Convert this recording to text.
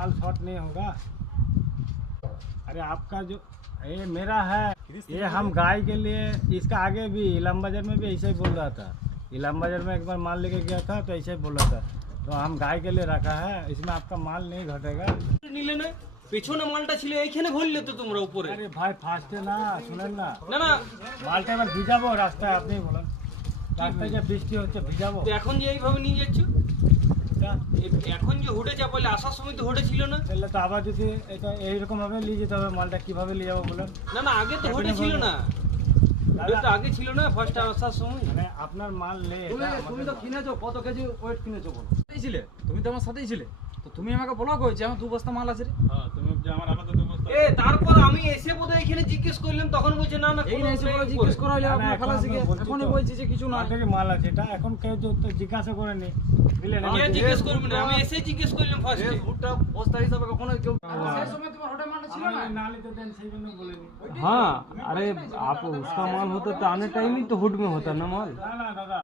माल short नहीं होगा। अरे आपका जो ये मेरा है, ये हम गाय के लिए, इसका आगे भी इलाम बाजार में भी ऐसे ही बोल रहा था। इलाम बाजार में एक बार माल लेके गया था तो ऐसे ही बोल रहा था। तो हम गाय के लिए रखा है, इसमें आपका माल नहीं घटेगा। নিলে না পেছনে মালটা ছিল এইখানে ভরলে তো তোমরা উপরে। अरे भाई फास्ट है ना, सुनेন না না না মালটা এবার ভিজাবো রাস্তায়, আপনি বলেন রাস্তায় যে বৃষ্টি হচ্ছে ভিজাবো তো এখন যে এইভাবে নিয়ে যাচ্ছ, এটা? এখন যে হোটে চাপালে আসার সময় তো হোটে ছিল না। তাহলে তো আবার যদি এটা এইরকম ভাবে নিয়ে যেতে হবে, মালটা কিভাবে নিয়ে যাবো বলেন? না না আগে তো হোটে ছিল না, হোটে তো আগে ছিল না ফার্স্ট আসার সময়। মানে আপনার মাল লে, তুমি তো কিনেছো, কত কেজি ওয়েট কিনেছো বলো? সাথেই ছিলে, তুমি তো আমার সাথেই ছিলে, তো তুমি আমাকে বলো কই যে আমার 2 বস্তা মাল আছে রে। হ্যাঁ তুমি যে আমার আপাতত অবস্থা এ তারপর আমি এসে বোধহয় এখানে জিজ্ঞেস করলাম, তখন বলছে না না এই কোনো না এসে নেই জিজ্ঞেস উপরে। করা হলে না, আপনার এখন খালাসিকে আমরা বলছি এখনই তো। বলছি যে কিছু না। থেকে মাল আছে, এটা এখন কেউ তো জিজ্ঞাসা করেনি, দিলেন? কে জিজ্ঞেস করবে না, আমি এসে জিজ্ঞেস করলাম ফার্স্টে। ভুট্টা বস্তা হিসাবে কখনো কেউ সেই সময় তোমার হোটেল মালটা ছিল না। ना लेते देन সেই জন্য বলিনি। हाँ अरे आप उसका माल होता तो आने टाइम ही तो हुड में होता ना माल। না না দাদা